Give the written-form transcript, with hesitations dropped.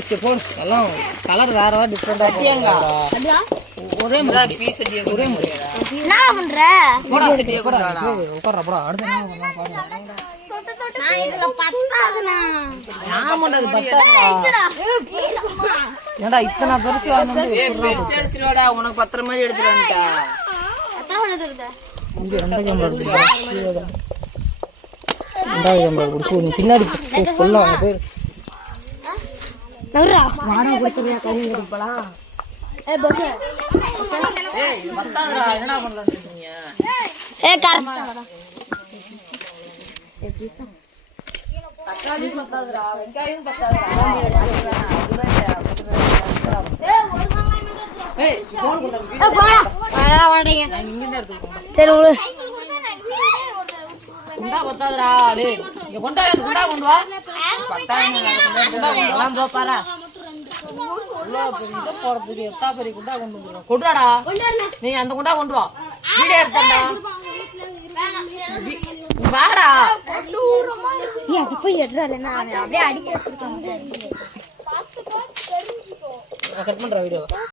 இப்படி போடு எல்லாம் கலர் வேற வேற டிஃபரெண்டா போடுங்க. ஒரே மாதிரி பீஸ் அடியே ஒரே மாதிரி என்ன பண்ற? போடா செட்டியே போடா உட்கார்றா போடா. அடுத்து என்ன பாருங்க. நான் இதுல பத்தாதுனா. நான் மண்டது பத்தாதா? ஏண்டா இத்தனை பெருசு வாங்குனது? பெருசு எடுத்துறடா. உனக்கு பத்திர மாதிரி எடுத்துட்டு வந்துட்டா. அதான் வந்துருது. இங்க ரெண்டு கேமரா இருக்கு. ரெண்டாவது கேமரா குடு. நீ பின்னாடி கொல்ல வாங்க பேர். நவுரா. வாடா கொடுத்துறியா கறி எடுப்பலாம். பக்கு. பத்தாதடா. என்னடா பண்ணலாம்னு இருக்கீங்க? கரெக்ட்டா. தக்காளி பத்தாதடா. வெங்காயம் பத்தாதடா. போடா வாடீங்க. நான் இங்க இருந்து எடுத்துக்கோங்க. சரி விடு. குண்டா பத்தாதடா. டேய் இங்க கொண்டா குண்டா கொண்டு வா. பத்தாயிரம் குண்டா கொண்டு வா. போ பாரா. இத போறதுக்கு எத்தா பெரிய குண்டா கொண்டு வந்துருக்க. கொண்டாடா. நீ அந்த குண்டா கொண்டு வா. வீடியோ எடுத்தடா. வாடா. அது போய் எடுறானே நான் அப்படியே அடிக்க வச்சிருக்கேன். கட் பண்ற வீடியோ.